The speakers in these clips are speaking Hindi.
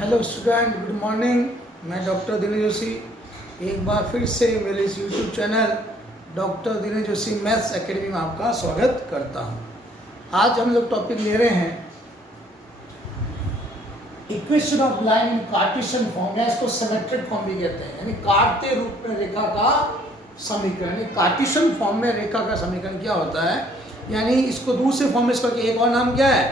Hello student, good morning. मैं डॉक्टर दिनेश जोशी एक बार फिर से मेरे इस YouTube channel doctor Dinesh Joshi maths academy में आपका स्वागत करता हूं। आज हम लोग टॉपिक ले रहे हैं equation of line in Cartesian form, या इसको सिमेट्रिक फॉर्म भी कहते हैं, यानी काटते रूप में रेखा का समीकरण। कार्टेशियन फॉर्म में रेखा का समीकरण क्या होता है, यानी इसको दूसरे फॉर्म में इसका एक और नाम क्या है,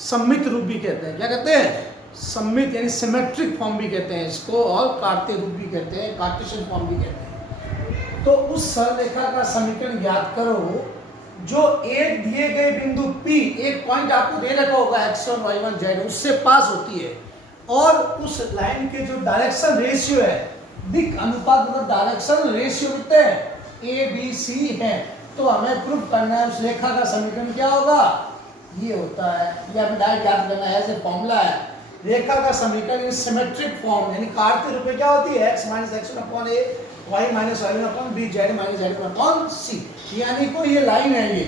सममित रूप भी कहते हैं। क्या कहते हैं? सममित, यानी सिमेट्रिक फॉर्म भी कहते हैं इसको, और काटते रूप भी कहते हैं, कार्टेशियन फॉर्म भी कहते हैं। तो उस सरलरेखा का समीकरण ज्ञात करो जो एक दिए गए बिंदु P, एक पॉइंट आपको दे रखा होगा x1 y1 z, उससे पास होती है, और उस लाइन के जो डायरेक्शन रेशियो है, दिक अनुपात मतलब डायरेक्शन रेशियो कितने हैं, a b c है। तो हमें प्रूफ करना है उस रेखा का समीकरण क्या होगा, ये होता है। ये हमें डायरेक्ट याद करना है, ऐसे फॉर्मूला है। रेखा का समीकरण सिमेट्रिक फॉर्म, यानी काटते रूप में क्या होती है, x minus x1 upon a, y minus y1 upon b, z minus z1 upon c। यानी को ये लाइन है,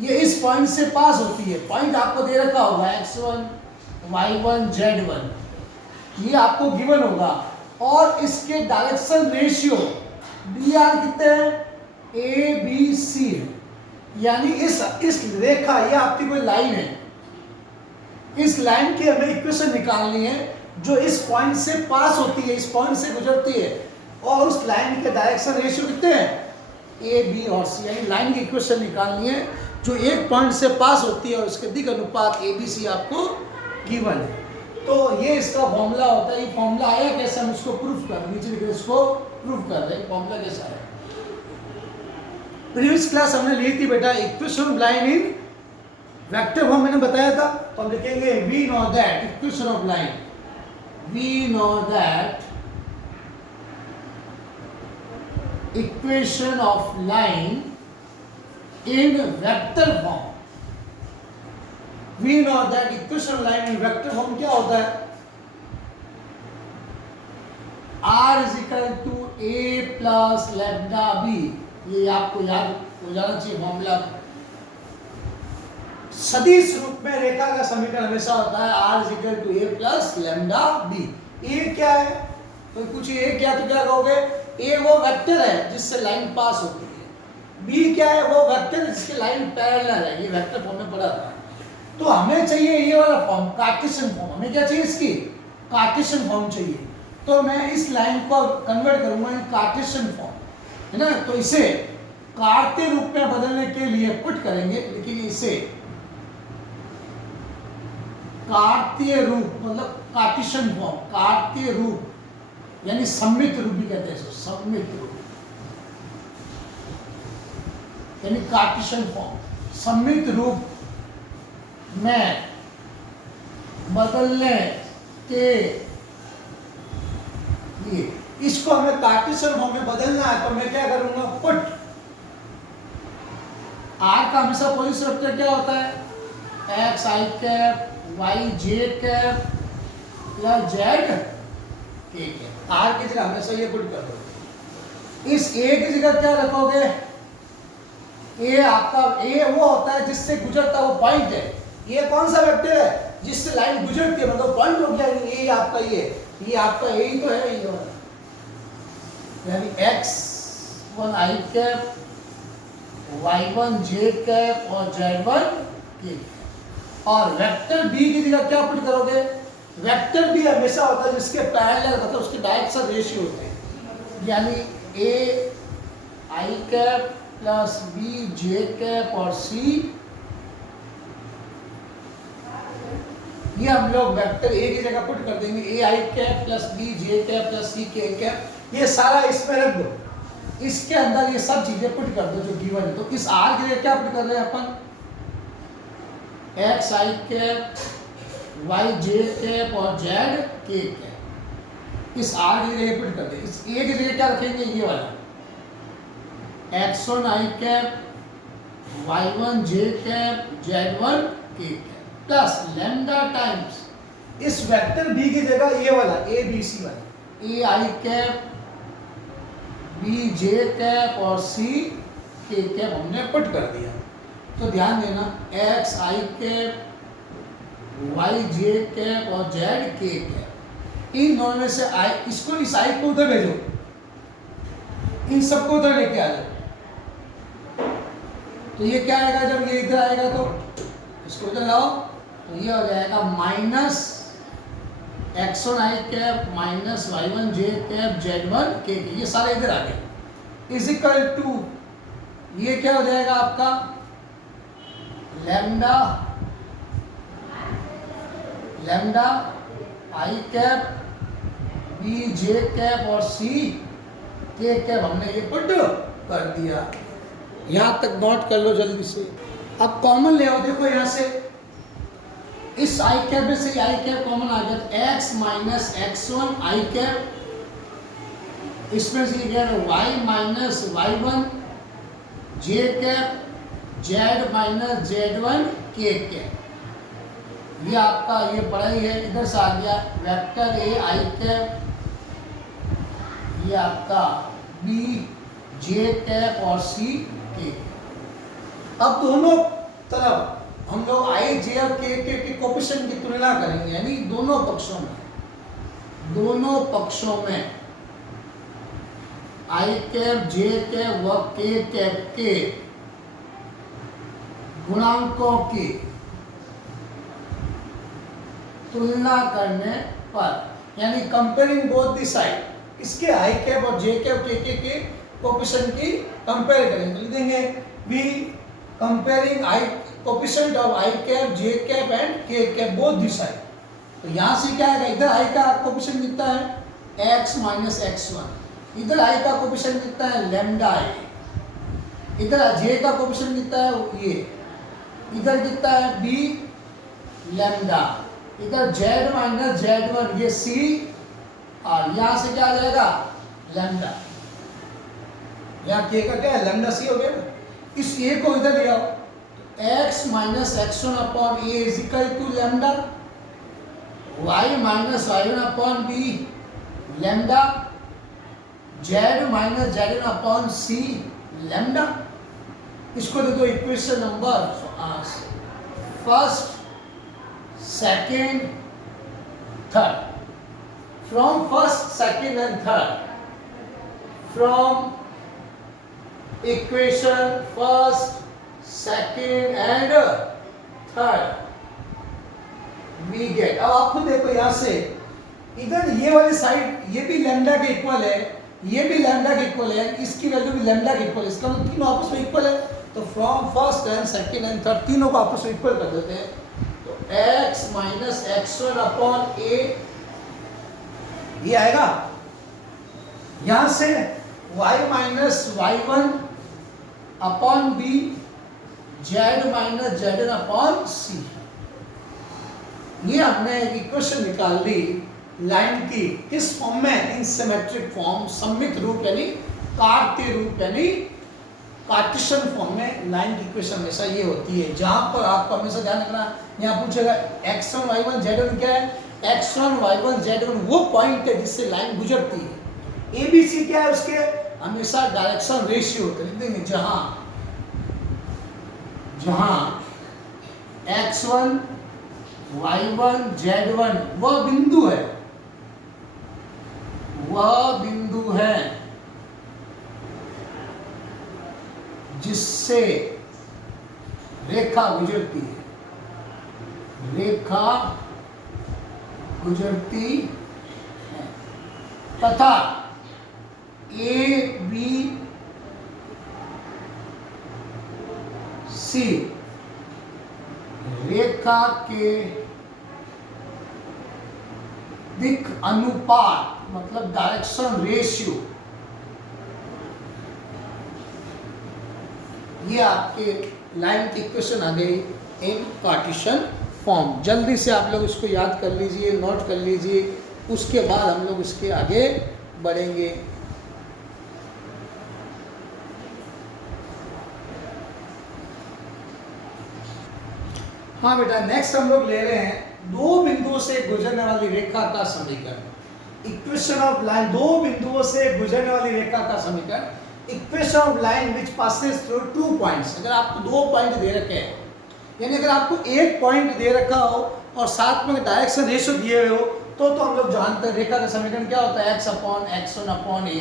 ये इस पॉइंट से पास होती है। पॉइंट आपको दे रखा होगा x1 y1 z1, ये आपको गिवन होगा, और इसके डायरेक्शन रेशियो dr कितने हैं, a b c है। यानी इस रेखा, ये आपकी कोई लाइन है, इस लाइन की हमें इक्वेशन निकालनी है जो इस पॉइंट से पास होती है, इस पॉइंट से गुजरती है, और उस लाइन के डायरेक्शन रेशियो कितने हैं, ए बी और सी। यानी लाइन की इक्वेशन निकालनी है जो एक पॉइंट से पास होती है, और उसके दिक अनुपात ए बी सी आपको गिवन है। तो ये इसका फॉर्मूला होता है। ये फॉर्मूला आया कैसे, हम इसको प्रूफ कर, नीचे लिखे इसको प्रूफ कर रहे हैं। फॉर्मूला कैसा है, प्रीवियस क्लास हमने ली थी बेटा, equation of line in vector form मैंने बताया था। तो हम लिखेंगे we know that equation of line, we know that equation of line in vector form. We know that equation of line in vector form क्या होता है, r is equal to a plus lambda b. ये आपको याद हो जाना चाहिए फॉर्मूला। सदिश रूप में रेखा का समीकरण हमेशा होता है r is equal to a plus lambda b. a क्या है, तो कुछ a क्या, तो क्या कहोगे, a वो वेक्टर है जिससे लाइन पास होती है, b क्या है, वो वेक्टर है जिसकी लाइन पैरेलल है। ये वेक्टर फॉर्म में पढ़ा था। तो हमें चाहिए ये वाला फॉर्म, कार्टेशियन फॉर्म। हमें क्या चाहिए, इसकी कार्टेशियन फॉर्म चाहिए। तो मैं इस लाइन को कन्वर्ट करूंगा इन कार्टेशियन फॉर्म, है ना। तो इसे काटते रूप में बदलने के लिए पुट करेंगे, लेकिन इसे कार्तीय रूप मतलब कार्टेशियन फॉर्म, कार्तीय रूप यानी सममित रूप भी कहते हैं इसको, सममित रूप यानी कार्टेशियन फॉर्म, सममित रूप में बदलने के लिए इसको हमें कार्टेशियन फॉर्म में बदलना है। तो मैं क्या करूंगा, पुट r का हमेशा पोजीशन वेक्टर क्या होता है, x i cap y j cap plus z k cap. r की जगह हमेशा ये पुट कर दो। इस a की जगह क्या रखोगे, a आपका a वो होता है जिससे गुजरता वो पॉइंट है। ये कौन सा वेक्टर है, जिससे लाइन गुजरती है, मतलब पॉइंट हो गया ये आपका, ये आपका a ही तो है, ये वाला। यानी x1 i cap y1 j cap और z1 k। और वेक्टर b की जगह क्या पुट करोगे, वेक्टर b हमेशा होता है जिसके पैरेलल मतलब उसके डायरेक्शन रेशियो होते हैं। यानी a i cap plus b j cap और c, ये हम लोग वेक्टर a की जगह पुट कर देंगे, a i cap plus b j cap plus c k cap. ये सारा इसमें रख दो, इसके अंदर ये सब चीजें पुट कर दो जो गिवन है। तो इस r के लिए क्या पुट कर रहे हैं अपन, x i cap y j cap और z k कैप। इस r की जगह पुट कर दे। इस a की जगह क्या रखेंगे, ये वाला x1 i cap y1 j cap z1 k cap plus lambda times इस वेक्टर b की जगह ये वाला a b c वाला, a i cap b j cap और c k कैप हमने पुट कर दिया। तो ध्यान देना, x i cap y j cap और जेड के कैप, इन दोनों में से आई, इसको इस आई को उधर भेजो, इन सबको उधर लेके आ जाओ। तो ये क्या आएगा, जब ये इधर आएगा तो इसको इधर लाओ, तो ये हो जाएगा माइनस x1 आई कैप माइनस y1 जे कैप z1 के, ये सारे इधर आ गए, इज इक्वल टू ये क्या हो जाएगा आपका लैम्डा लैम्डा आई कैप बी जे कैप और सी के कैप, हमने ये पुट कर दिया। यहां तक नोट कर लो जल्दी से। अब कॉमन ले आओ, देखो यहां से इस आई कैप में से आई कैप कॉमन आ गया, x माइनस x1 आई कैप, इसमें से ये गया y माइनस y1 जे कैप z माइनस z1 के कैप, ये आपका ये पढ़ा ही है, इधर से आ गया वेक्टर ए आई कैप, ये आपका बी जे कैप और सी के। अब दोनों तरफ हम लोग आई जे और के कोएफिशिएंट की तुलना करेंगे, यानी दोनों पक्षों में आई कैप जे कैप व के कैप के गुणांकों की तुलना करने पर, यानी कंपेयरिंग बोथ द साइड, इसके आई कैप और जे कैप के कोएफिशिएंट की कंपेयर करेंगे, तो लिख देंगे we comparing i coefficient of i cap j cap and k cap both the side. तो यहां से क्या आएगा, इधर आई का कोएफिशिएंट कितना है x माइनस x1, इधर आई का कोएफिशिएंट कितना है लैम्डा आई, इधर जे का कोएफिशिएंट कितना है ये, इधर कितना है b लैम्डा, इधर z माइनस z1 ये c, और यहां से क्या आ जाएगा लैम्डा, यहाँ के का क्या है लैम्डा सी हो गया ना। इस ए को इधर ले आओ, x minus x1 upon a is equal to lambda, y minus y1 upon b lambda, z minus z1 upon c lambda. इसको दे दो equation number first second third, from first second and third, from equation first second and third we get. अब आपको देखो यहां से इधर ये वाली साइड ये भी लैम्डा के इक्वल है, ये भी लैम्डा के इक्वल है, इसकी वैल्यू भी लैम्डा के इक्वल है, इसका मतलब तीनों आपस में इक्वल है, तो from first and second and third तीनों को आपस में इक्वल कर देते हैं। तो x माइनस x1 अपॉन ए ये आएगा, यहां से y minus y1 upon B z minus z1 upon C, ये हमने एक इक्वेशन निकाल ली लाइन की किस फॉर्म में, इन सिमेट्रिक फॉर्म, सममित रूप यानी कार्तीय रूप यानी कार्टेशियन फॉर्म में लाइन की इक्वेशन हमेशा ये होती है, जहां पर आपको हमेशा ध्यान रखना, यहाँ पूछेगा x1 y1 z1 क्या है, x1 y1 z1 वो पॉइंट है जिससे लाइन गुजरती है, ABC क्या है उसके हमेशा डायरेक्शन रेशियो लिख देंगे, जहां x1 y1 z1 वह बिंदु है जिससे रेखा गुजरती है, तथा ए बी सी रेखा के दिक् अनुपात मतलब डायरेक्शन रेशियो, ये आपके लाइन की इक्वेशन आ गई इन कार्टेशियन फॉर्म। जल्दी से आप लोग इसको याद कर लीजिए, नोट कर लीजिए, उसके बाद हम लोग इसके आगे बढ़ेंगे। हाँ बेटा, नेक्स्ट हम लोग ले रहे हैं दो बिंदुओं से गुजरने वाली रेखा का समीकरण, इक्वेशन ऑफ लाइन, दो बिंदुओं से गुजरने वाली रेखा का समीकरण, equation of line which passes through 2 points. अगर आपको 2 पॉइंट दे रखे हैं, यानी अगर आपको एक पॉइंट दे रखा हो और साथ में डायरेक्शन रेशियो दिए हुए हो तो हम लोग जानते हैं रेखा का समीकरण क्या होता है, x/x1/a,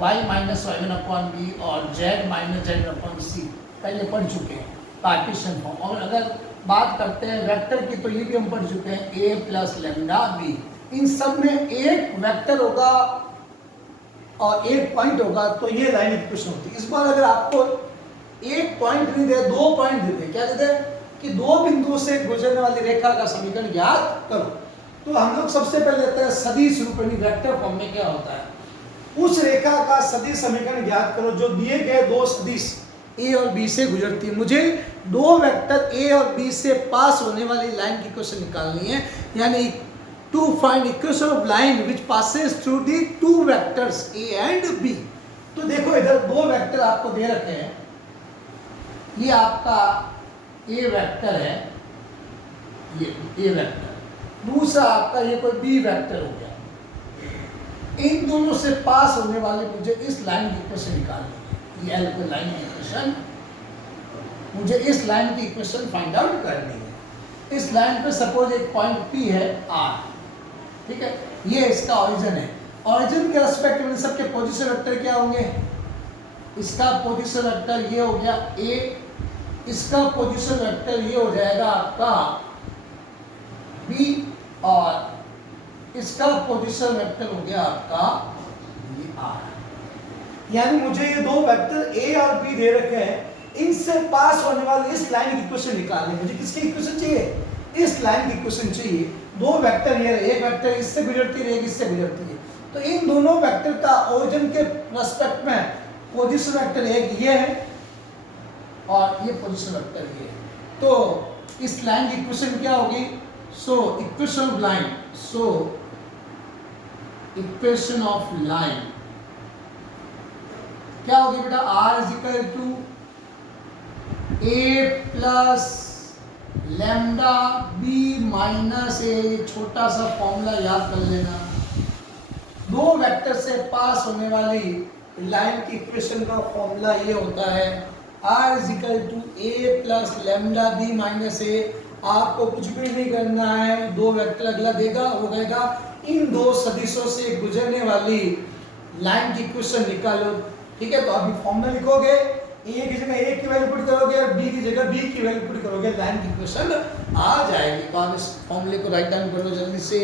y-y1/b और z-z/c पहले पढ़ चुके हैं पार्टीशन फॉर्म। और अगर बात करते हैं वेक्टर की तो ये भी हम पढ़ चुके हैं a + λb। इन सब में एक वेक्टर होगा और एक पॉइंट होगा तो ये लाइन इक्वेशन होती है। इस बार अगर आपको एक पॉइंट नहीं दे, दो पॉइंट देते, क्या देते कि दो बिंदुओं से गुजरने वाली रेखा का समीकरण ज्ञात करो, तो हम लोग सबसे पहले लेते हैं सदिश रूप यानी वेक्टर फॉर्म में क्या होता है, उस रेखा का सदिश समीकरण ज्ञात करो जो दिए गए दो सदिश ए और बी से गुजरती है। मुझे दो वेक्टर ए और बी से पास होने वाली लाइन की इक्वेशन निकालनी है, यानी to find equation of line which passes through the two vectors a and b. तो देखो इधर दो वेक्टर आपको दे रखे हैं, ये आपका ए वेक्टर है, ये ए वेक्टर, दूसरा आपका ये कोई बी वेक्टर हो गया। इन दोनों से पास होने वाले मुझे इस लाइन की इक्वेशन निकालनी है, ये एल को लाइन की इक्वेशन, मुझे इस लाइन की इक्वेशन फाइंड आउट करनी है। इस लाइन पे सपोज एक पॉइंट पी है आर, ठीक है, ये इसका ओरिजिन है। ओरिजिन के रेस्पेक्ट में सबके पोजीशन वेक्टर क्या होंगे, इसका पोजीशन वेक्टर ये हो गया ए, इसका पोजीशन वेक्टर ये हो जाएगा आपका बी, और इसका पोजीशन वेक्टर हो गया आपका ये आर। यानी मुझे ये दो वेक्टर ए और बी दे रखे हैं, इनसे पास होने वाली इस लाइन की इक्वेशन निकालनी है। मुझे किसकी इक्वेशन चाहिए, इस लाइन की इक्वेशन चाहिए। दो वेक्टर ये, एक वेक्टर इससे गुजरती है, एक इससे गुजरती है, तो इन दोनों वेक्टर का ओरिजिन के रेस्पेक्ट में पोजीशन वेक्टर एक ये है और ये पोजीशन वेक्टर ये है। तो इस लाइन की इक्वेशन क्या होगी, so equation of line, so equation of line क्या होगी बेटा, r = a plus lambda b minus a। ये छोटा सा फॉर्मूला याद कर लेना, दो वेक्टर से पास होने वाली लाइन की इक्वेशन का फॉर्मूला ये होता है r = a plus lambda b minus a। आपको कुछ भी नहीं करना है, दो वेक्टर अगला देगा वो कहेगा इन दो सदिशों से गुजरने वाली लाइन की इक्वेशन निकालो, ठीक है। तो अभी फॉर्मूला लिखोगे, ए की जगह ए की वैल्यू पुट करोगे और बी की जगह बी की वैल्यू पुट करोगे, लाइन की इक्वेशन आ जाएगी। तो आप इस फॉर्मूले को राइट डाउन कर लो जल्दी से।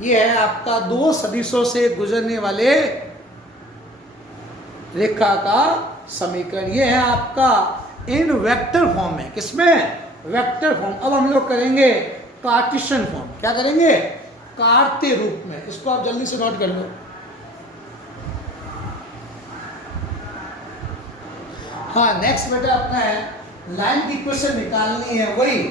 ये है आपका दो सदिशों से गुजरने वाले रेखा का समीकरण, ये है आपका इन वेक्टर फॉर्म में, किसमें, वेक्टर फॉर्म। अब हम लोग करेंगे कार्टेशियन फॉर्म, क्या करेंगे, कार्तीय रूप में। इसको आप जल्दी से नोट कर लो। हाँ, नेक्स्ट बेटा अपना है लाइन की इक्वेशन निकालनी है, वही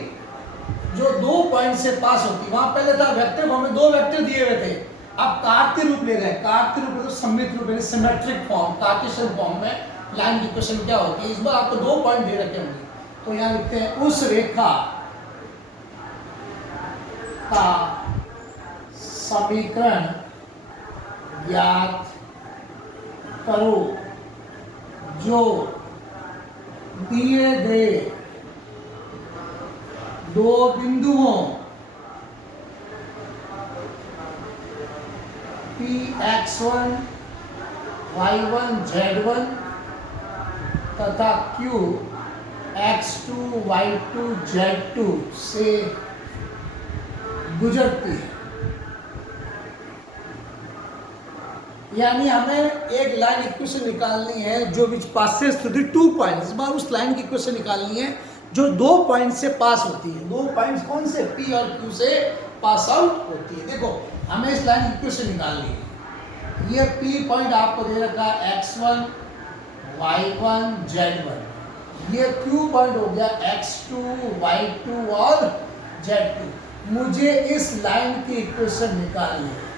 जो दो पॉइंट से पास होती है। वहां पहले था वेक्टर फॉर्म में दो वेक्टर दिए हुए थे, अब कार्तीय रूप ले रहे हैं। कार्तीय रूप तो सममित रूप यानी सिमेट्रिक फॉर्म, कार्टेशियन फॉर्म में लाइन की इक्वेशन क्या होती है। इस बार आपको दो पॉइंट दे रखे होंगे, तो यहाँ लिखते हैं उस रेखा का समीकरण ज्ञात करो जो दिए गए दो बिंदुओं Px1 y1 z1 तथा Q x2 y2 z2 से गुजरती है। यानी हमें एक लाइन इक्वेशन निकालनी है जो विच passes through the two points. इस बार उस लाइन की इक्वेशन निकालनी है जो दो पॉइंट से पास होती है। दो पॉइंट्स कौन से, P और Q से पास आउट होती है। देखो हमें इस लाइन की इक्वेशन निकालनी है। ये P पॉइंट आपको दे रखा है x1 y1 z1, ये Q पॉइंट हो गया x2 y2 और z2। मुझे इस लाइन की इक्वेशन निकालनी है,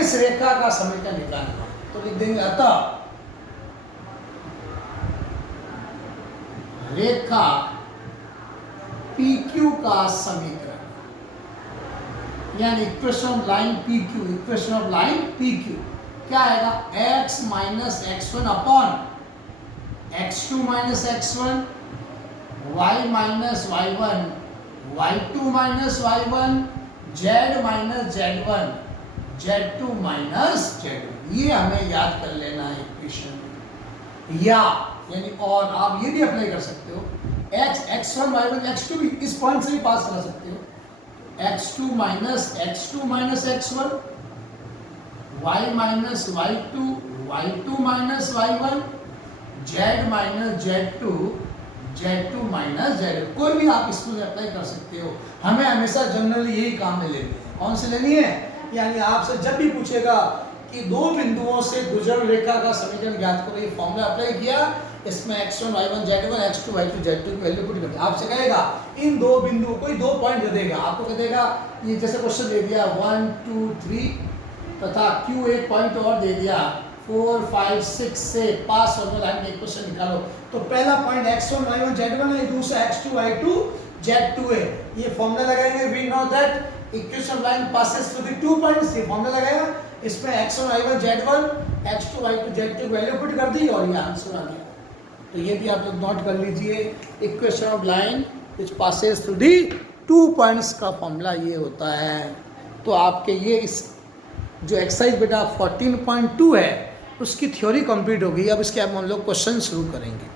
इस रेखा का समीकरण निकालना। तो लिख देंगे अतः रेखा PQ का समीकरण, यानी equation of line PQ, equation of line PQ क्या आएगा, x minus x1 upon x2 minus x1 y minus y1 y2 minus y1, z minus z1, z2 minus z1। ये हमें याद कर लेना है इक्वेशन। या यानी और आप ये भी अप्लाई कर सकते हो, x1 y1 x2 भी इस पॉइंट से भी पास करा सकते हो, x2 minus x1, y minus y2, y2 minus y1, z minus z2, z2 minus z1। कोई भी आप इसको अप्लाई कर सकते हो। हमें हमेशा जनरली यही काम में लेनी है। कौन सी लेनी है? यानी आपसे जब भी पूछेगा कि दो बिंदुओं से गुजर रेखा का समीकरण ज्ञात करो, ये फॉर्मूला अप्लाई किया, इसमें x1 y1 z1, x2 y2 z2 की वैल्यू पुट करते। आपसे कहेगा इन दो बिंदुओं, कोई दो पॉइंट दे देगा, आपको कह देगा ये जैसे क्वेश्चन दे दिया 1 2 3 तथा q एक पॉइंट और दे दिया 4 5 6 से पास होने लाइन में एक क्वेश्चन निकालो। तो पहला पॉइंट x1 y1 z1 है, दूसरा x2 y2 z2 है। ये फॉर्मूला लगाएंगे, we know that equation line passes through the two points. ये फॉर्मूला लगाएगा, इसमें x1 y1 z1, x2 y2 z2 value put कर दी और ये आंसर आ गया। तो ये भी आप लोग नोट कर लीजिए, equation of line which passes through the two points का फॉर्मूला ये होता है। तो आपके ये इस जो एक्सरसाइज बेटा 14.2 है उसकी थ्योरी कंप्लीट हो गई। अब इसके अब हम लोग क्वेश्चन शुरू करेंगे।